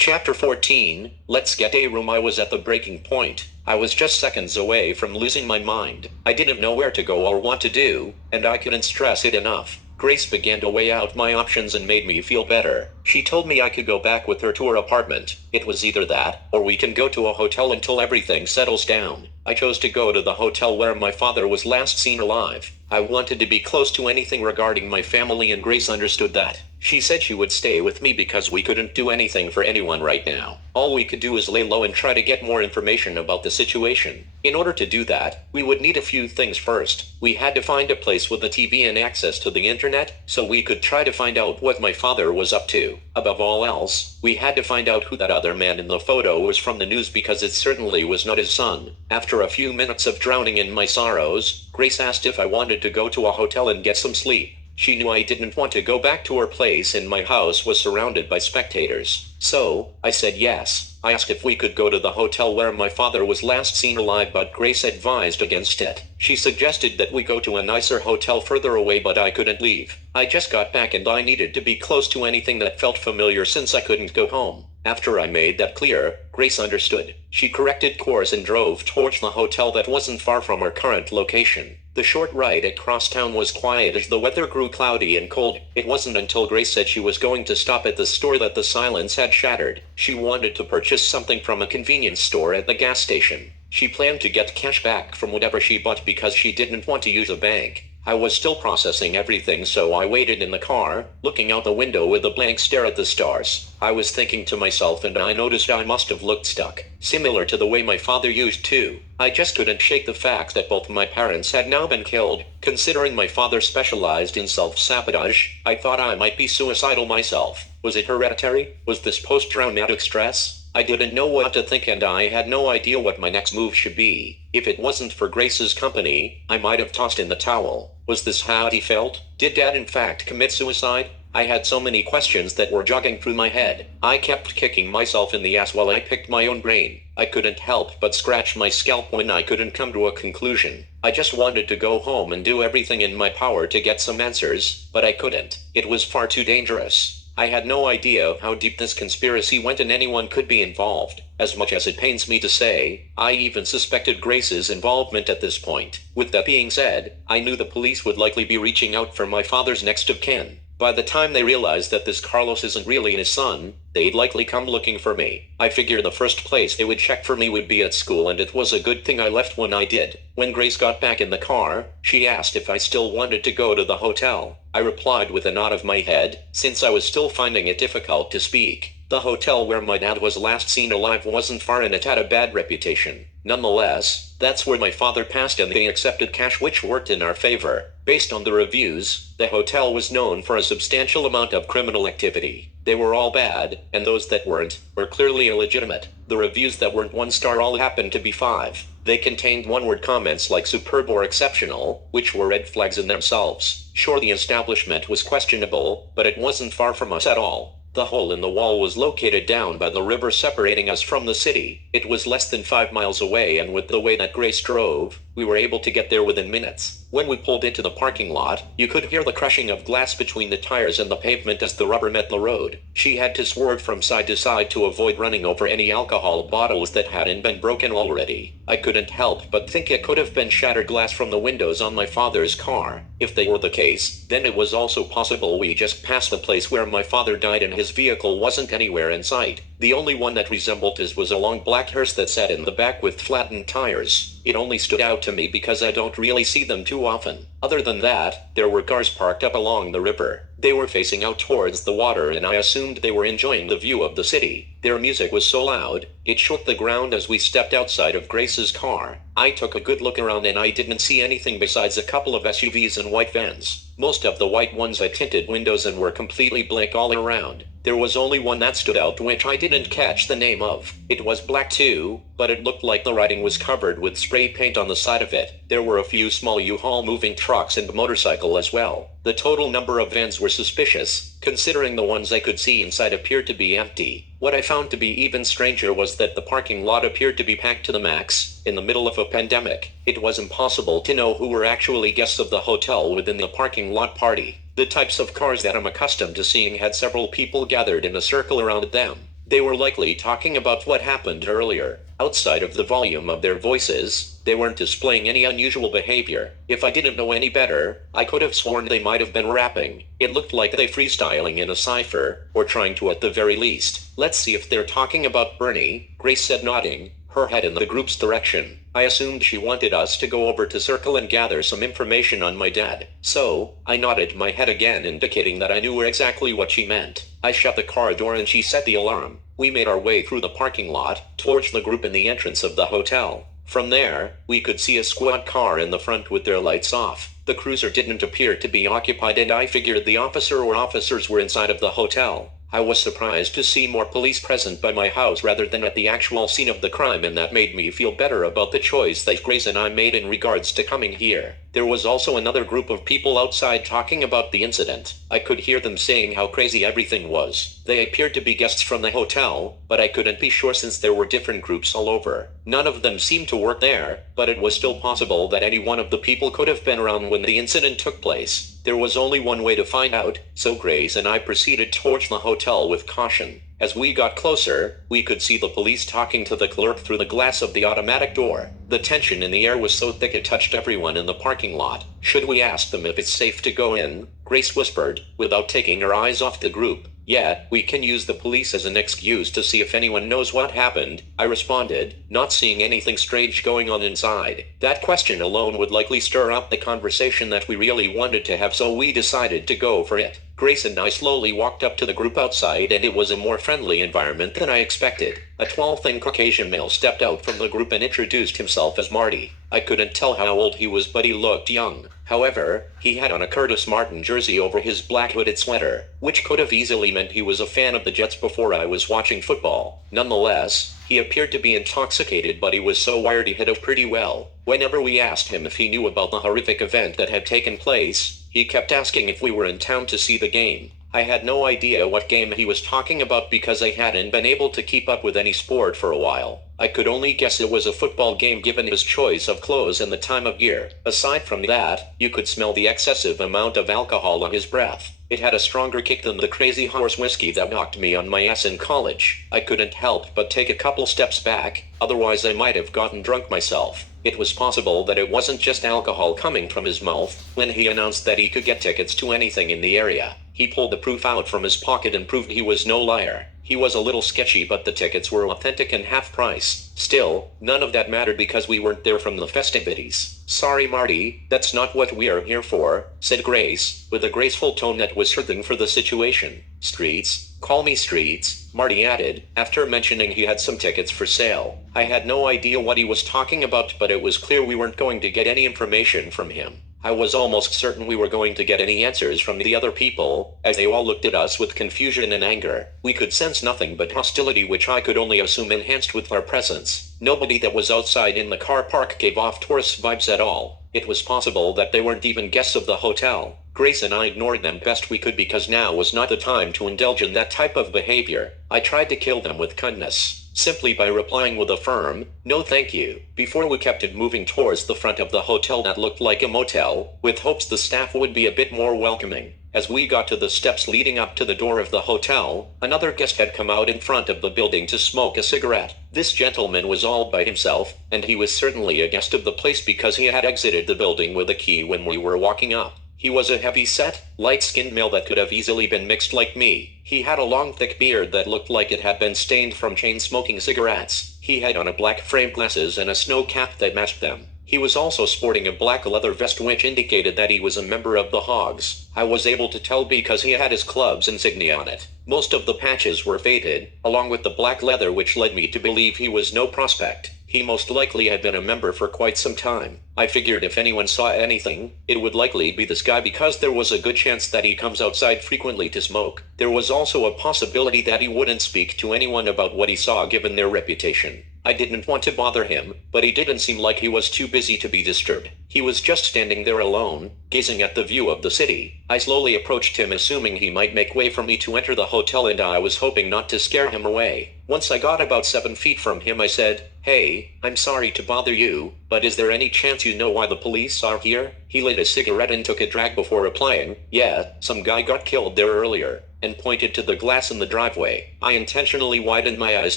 Chapter 14, Let's Get a Room. I was at the breaking point. I was just seconds away from losing my mind. I didn't know where to go or what to do, and I couldn't stress it enough. Grace began to weigh out my options and made me feel better. She told me I could go back with her to her apartment. It was either that, or we can go to a hotel until everything settles down. I chose to go to the hotel where my father was last seen alive. I wanted to be close to anything regarding my family, and Grace understood that. She said she would stay with me because we couldn't do anything for anyone right now. All we could do is lay low and try to get more information about the situation. In order to do that, we would need a few things first. We had to find a place with a TV and access to the internet, so we could try to find out what my father was up to. Above all else, we had to find out who that other man in the photo was from the news, because it certainly was not his son. After a few minutes of drowning in my sorrows, Grace asked if I wanted to go to a hotel and get some sleep. She knew I didn't want to go back to her place, and my house was surrounded by spectators. So, I said yes. I asked if we could go to the hotel where my father was last seen alive, but Grace advised against it. She suggested that we go to a nicer hotel further away, but I couldn't leave. I just got back and I needed to be close to anything that felt familiar since I couldn't go home. After I made that clear, Grace understood. She corrected course and drove towards the hotel that wasn't far from our current location. The short ride across town was quiet as the weather grew cloudy and cold. It wasn't until Grace said she was going to stop at the store that the silence had shattered. She wanted to purchase something from a convenience store at the gas station. She planned to get cash back from whatever she bought because she didn't want to use a bank. I was still processing everything, so I waited in the car, looking out the window with a blank stare at the stars. I was thinking to myself, and I noticed I must have looked stuck, similar to the way my father used to. I just couldn't shake the fact that both my parents had now been killed. Considering my father specialized in self-sabotage, I thought I might be suicidal myself. Was it hereditary? Was this post-traumatic stress? I didn't know what to think, and I had no idea what my next move should be. If it wasn't for Grace's company, I might have tossed in the towel. Was this how he felt? Did Dad in fact commit suicide? I had so many questions that were jogging through my head. I kept kicking myself in the ass while I picked my own brain. I couldn't help but scratch my scalp when I couldn't come to a conclusion. I just wanted to go home and do everything in my power to get some answers, but I couldn't. It was far too dangerous. I had no idea how deep this conspiracy went, and anyone could be involved. As much as it pains me to say, I even suspected Grace's involvement at this point. With that being said, I knew the police would likely be reaching out for my father's next of kin. By the time they realized that this Carlos isn't really his son, they'd likely come looking for me. I figured the first place they would check for me would be at school, and it was a good thing I left when I did. When Grace got back in the car, she asked if I still wanted to go to the hotel. I replied with a nod of my head, since I was still finding it difficult to speak. The hotel where my dad was last seen alive wasn't far, and it had a bad reputation. Nonetheless, that's where my father passed, and they accepted cash, which worked in our favor. Based on the reviews, the hotel was known for a substantial amount of criminal activity. They were all bad, and those that weren't were clearly illegitimate. The reviews that weren't 1 star all happened to be 5. They contained one-word comments like superb or exceptional, which were red flags in themselves. Sure, the establishment was questionable, but it wasn't far from us at all. The hole in the wall was located down by the river separating us from the city. It was less than 5 miles away, and with the way that Grace drove, we were able to get there within minutes. When we pulled into the parking lot, you could hear the crushing of glass between the tires and the pavement as the rubber met the road. She had to swerve from side to side to avoid running over any alcohol bottles that hadn't been broken already. I couldn't help but think it could have been shattered glass from the windows on my father's car. If they were the case, then it was also possible we just passed the place where my father died and his vehicle wasn't anywhere in sight. The only one that resembled his was a long black hearse that sat in the back with flattened tires. It only stood out to me because I don't really see them too often. Other than that, there were cars parked up along the river. They were facing out towards the water, and I assumed they were enjoying the view of the city. Their music was so loud, it shook the ground as we stepped outside of Grace's car. I took a good look around, and I didn't see anything besides a couple of SUVs and white vans. Most of the white ones had tinted windows and were completely black all around. There was only one that stood out, which I didn't catch the name of. It was black too, but it looked like the writing was covered with spray paint on the side of it. There were a few small U-Haul moving trucks and a motorcycle as well. The total number of vans were suspicious, considering the ones I could see inside appeared to be empty. What I found to be even stranger was that the parking lot appeared to be packed to the max. In the middle of a pandemic, it was impossible to know who were actually guests of the hotel within the parking lot party. The types of cars that I'm accustomed to seeing had several people gathered in a circle around them. They were likely talking about what happened earlier. Outside of the volume of their voices, they weren't displaying any unusual behavior. If I didn't know any better, I could have sworn they might have been rapping. It looked like they freestyling in a cipher, or trying to at the very least. Let's see if they're talking about Bernie, Grace said, nodding her head in the group's direction. I assumed she wanted us to go over to Circle and gather some information on my dad. So, I nodded my head again, indicating that I knew exactly what she meant. I shut the car door and she set the alarm. We made our way through the parking lot, towards the group in the entrance of the hotel. From there, we could see a squad car in the front with their lights off. The cruiser didn't appear to be occupied and I figured the officer or officers were inside of the hotel. I was surprised to see more police present by my house rather than at the actual scene of the crime, and that made me feel better about the choice that Grace and I made in regards to coming here. There was also another group of people outside talking about the incident. I could hear them saying how crazy everything was. They appeared to be guests from the hotel, but I couldn't be sure since there were different groups all over. None of them seemed to work there, but it was still possible that any one of the people could have been around when the incident took place. There was only one way to find out, so Grace and I proceeded towards the hotel with caution. As we got closer, we could see the police talking to the clerk through the glass of the automatic door. The tension in the air was so thick it touched everyone in the parking lot. Should we ask them if it's safe to go in? Grace whispered, without taking her eyes off the group. Yeah, we can use the police as an excuse to see if anyone knows what happened, I responded, not seeing anything strange going on inside. That question alone would likely stir up the conversation that we really wanted to have, so we decided to go for it. Grace and I slowly walked up to the group outside, and it was a more friendly environment than I expected. A tall, thin Caucasian male stepped out from the group and introduced himself as Marty. I couldn't tell how old he was, but he looked young. However, he had on a Curtis Martin jersey over his black hooded sweater, which could have easily meant he was a fan of the Jets before I was watching football. Nonetheless, he appeared to be intoxicated, but he was so wired he hid it pretty well. Whenever we asked him if he knew about the horrific event that had taken place, he kept asking if we were in town to see the game. I had no idea what game he was talking about because I hadn't been able to keep up with any sport for a while. I could only guess it was a football game given his choice of clothes and the time of year. Aside from that, you could smell the excessive amount of alcohol on his breath. It had a stronger kick than the Crazy Horse whiskey that knocked me on my ass in college. I couldn't help but take a couple steps back, otherwise I might have gotten drunk myself. It was possible that it wasn't just alcohol coming from his mouth. When he announced that he could get tickets to anything in the area, he pulled the proof out from his pocket and proved he was no liar. He was a little sketchy, but the tickets were authentic and half price. Still, none of that mattered because we weren't there from the festivities. Sorry, Marty, that's not what we are here for, said Grace, with a graceful tone that was certain for the situation. Streets, call me Streets, Marty added, after mentioning he had some tickets for sale. I had no idea what he was talking about, but it was clear we weren't going to get any information from him. I was almost certain we were going to get any answers from the other people, as they all looked at us with confusion and anger. We could sense nothing but hostility, which I could only assume enhanced with our presence. Nobody that was outside in the car park gave off tourist vibes at all. It was possible that they weren't even guests of the hotel. Grace and I ignored them best we could because now was not the time to indulge in that type of behavior. I tried to kill them with kindness, simply by replying with a firm, "No thank you," before we kept it moving towards the front of the hotel that looked like a motel, with hopes the staff would be a bit more welcoming. As we got to the steps leading up to the door of the hotel, another guest had come out in front of the building to smoke a cigarette. This gentleman was all by himself, and he was certainly a guest of the place because he had exited the building with a key when we were walking up. He was a heavy-set, light-skinned male that could have easily been mixed like me. He had a long thick beard that looked like it had been stained from chain-smoking cigarettes. He had on a black framed glasses and a snow cap that matched them. He was also sporting a black leather vest which indicated that he was a member of the Hogs. I was able to tell because he had his club's insignia on it. Most of the patches were faded, along with the black leather, which led me to believe he was no prospect. He most likely had been a member for quite some time. I figured if anyone saw anything, it would likely be this guy because there was a good chance that he comes outside frequently to smoke. There was also a possibility that he wouldn't speak to anyone about what he saw given their reputation. I didn't want to bother him, but he didn't seem like he was too busy to be disturbed. He was just standing there alone, gazing at the view of the city. I slowly approached him, assuming he might make way for me to enter the hotel, and I was hoping not to scare him away. Once I got about 7 feet from him, I said, "Hey, I'm sorry to bother you, but is there any chance you know why the police are here?" He lit a cigarette and took a drag before replying, "Yeah, some guy got killed there earlier," and pointed to the glass in the driveway. I intentionally widened my eyes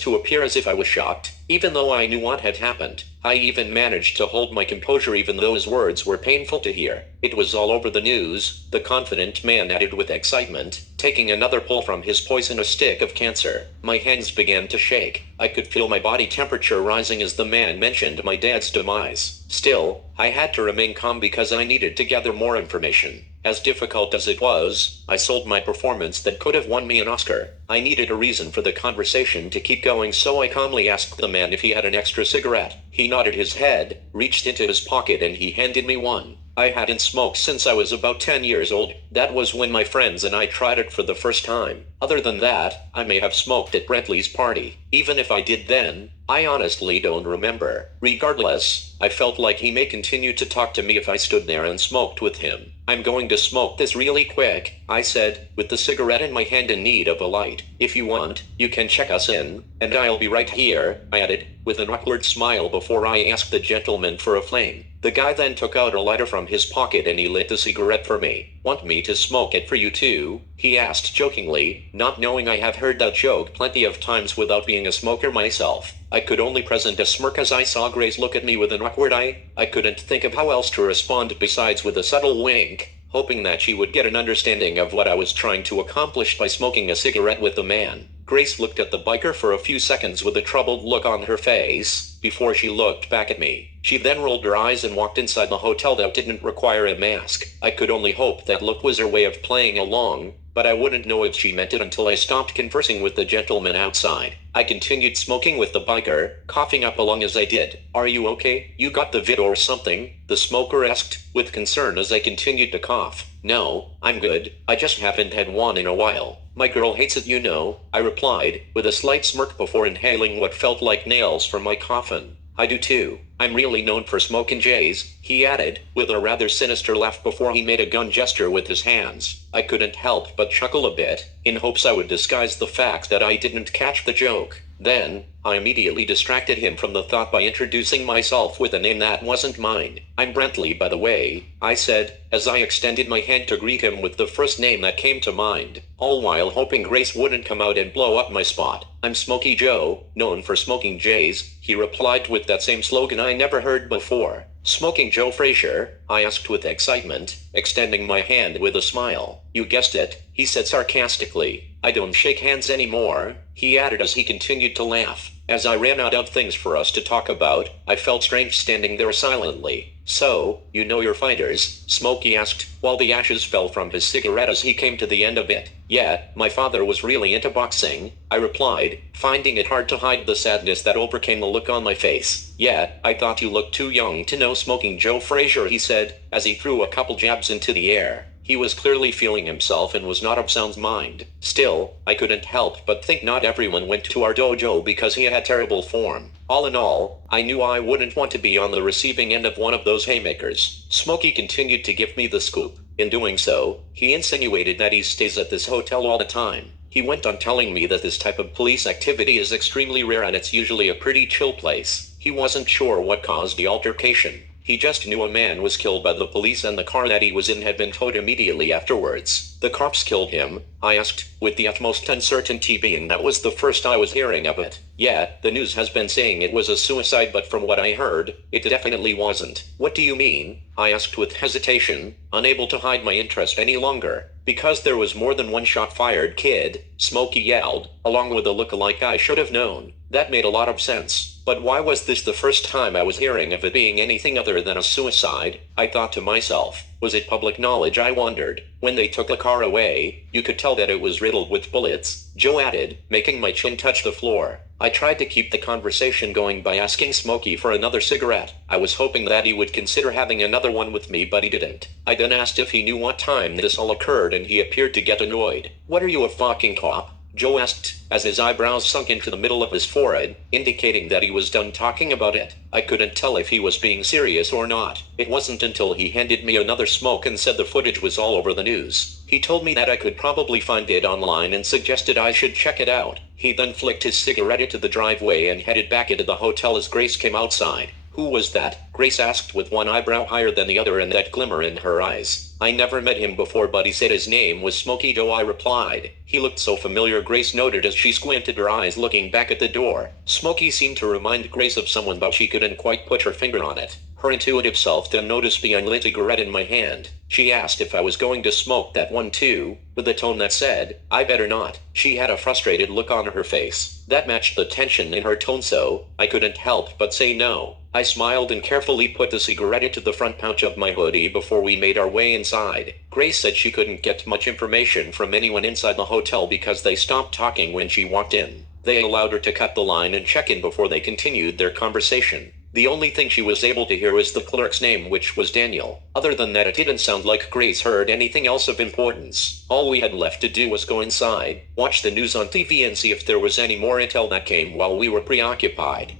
to appear as if I was shocked, even though I knew what had happened. I even managed to hold my composure even though his words were painful to hear. "It was all over the news," the confident man added with excitement, taking another pull from his poisonous stick of cancer. My hands began to shake. I could feel my body temperature rising as the man mentioned my dad's demise. Still, I had to remain calm because I needed to gather more information. As difficult as it was, I sold my performance that could have won me an Oscar. I needed a reason for the conversation to keep going, so I calmly asked the man if he had an extra cigarette. He nodded his head, reached into his pocket, and he handed me one. I hadn't smoked since I was about 10 years old. That was when my friends and I tried it for the first time. Other than that, I may have smoked at Brentley's party. Even if I did then, I honestly don't remember. Regardless, I felt like he may continue to talk to me if I stood there and smoked with him. "I'm going to smoke this really quick," I said, with the cigarette in my hand in need of a light. "If you want, you can check us in, and I'll be right here," I added, with an awkward smile before I asked the gentleman for a flame. The guy then took out a lighter from his pocket and he lit the cigarette for me. "Want me to smoke it for you too?" he asked jokingly, not knowing I have heard that joke plenty of times without being a smoker myself. I could only present a smirk as I saw Grace look at me with an awkward eye. I couldn't think of how else to respond besides with a subtle wink, hoping that she would get an understanding of what I was trying to accomplish by smoking a cigarette with the man. Grace looked at the biker for a few seconds with a troubled look on her face, before she looked back at me. She then rolled her eyes and walked inside the hotel that didn't require a mask. I could only hope that look was her way of playing along, but I wouldn't know if she meant it until I stopped conversing with the gentleman outside. I continued smoking with the biker, coughing up along as I did. "Are you okay? You got the vid or something?" the smoker asked, with concern as I continued to cough. "No, I'm good. I just haven't had one in a while. My girl hates it, you know," I replied, with a slight smirk before inhaling what felt like nails from my coffin. "I do too. I'm really known for smoking J's," he added, with a rather sinister laugh before he made a gun gesture with his hands. I couldn't help but chuckle a bit, in hopes I would disguise the fact that I didn't catch the joke. Then, I immediately distracted him from the thought by introducing myself with a name that wasn't mine. "I'm Brentley, by the way," I said, as I extended my hand to greet him with the first name that came to mind, all while hoping Grace wouldn't come out and blow up my spot. "I'm Smokey Joe, known for smoking J's," he replied with that same slogan I never heard before. "Smoking Joe Frazier?" I asked with excitement, extending my hand with a smile. "You guessed it," he said sarcastically. "I don't shake hands anymore," he added as he continued to laugh. As I ran out of things for us to talk about, I felt strange standing there silently. "So, you know your fighters?" Smokey asked, while the ashes fell from his cigarette as he came to the end of it. "Yeah, my father was really into boxing," I replied, finding it hard to hide the sadness that overcame the look on my face. "Yeah, I thought you looked too young to know Smoking Joe Frazier," he said, as he threw a couple jabs into the air. He was clearly feeling himself and was not of sound mind. Still, I couldn't help but think not everyone went to our dojo because he had terrible form. All in all, I knew I wouldn't want to be on the receiving end of one of those haymakers. Smokey continued to give me the scoop. In doing so, he insinuated that he stays at this hotel all the time. He went on telling me that this type of police activity is extremely rare and it's usually a pretty chill place. He wasn't sure what caused the altercation. He just knew a man was killed by the police and the car that he was in had been towed immediately afterwards. "The cops killed him?" I asked, with the utmost uncertainty being that was the first I was hearing of it. "Yeah, the news has been saying it was a suicide, but from what I heard, it definitely wasn't." "What do you mean?" I asked with hesitation, unable to hide my interest any longer. "Because there was more than one shot fired, kid," Smokey yelled, along with a look-alike I should have known. That made a lot of sense. But why was this the first time I was hearing of it being anything other than a suicide? I thought to myself. Was it public knowledge, I wondered? When they took the car away, you could tell that it was riddled with bullets, Joe added, making my chin touch the floor. I tried to keep the conversation going by asking Smokey for another cigarette. I was hoping that he would consider having another one with me, but he didn't. I then asked if he knew what time this all occurred, and he appeared to get annoyed. "What are you, a fucking cop?" Joe asked, as his eyebrows sunk into the middle of his forehead, indicating that he was done talking about it. I couldn't tell if he was being serious or not. It wasn't until he handed me another smoke and said the footage was all over the news. He told me that I could probably find it online and suggested I should check it out. He then flicked his cigarette into the driveway and headed back into the hotel as Grace came outside. Who was that? Grace asked with one eyebrow higher than the other and that glimmer in her eyes. I never met him before, but he said his name was Smokey Joe, I replied. He looked so familiar, Grace noted as she squinted her eyes looking back at the door. Smokey seemed to remind Grace of someone, but she couldn't quite put her finger on it. Her intuitive self then noticed the unlit cigarette in my hand. She asked if I was going to smoke that one too, with a tone that said, I better not. She had a frustrated look on her face that matched the tension in her tone, so I couldn't help but say no. I smiled and carefully put the cigarette into the front pouch of my hoodie before we made our way inside. Grace said she couldn't get much information from anyone inside the hotel because they stopped talking when she walked in. They allowed her to cut the line and check in before they continued their conversation. The only thing she was able to hear was the clerk's name, which was Daniel. Other than that, it didn't sound like Grace heard anything else of importance. All we had left to do was go inside, watch the news on TV, and see if there was any more intel that came while we were preoccupied.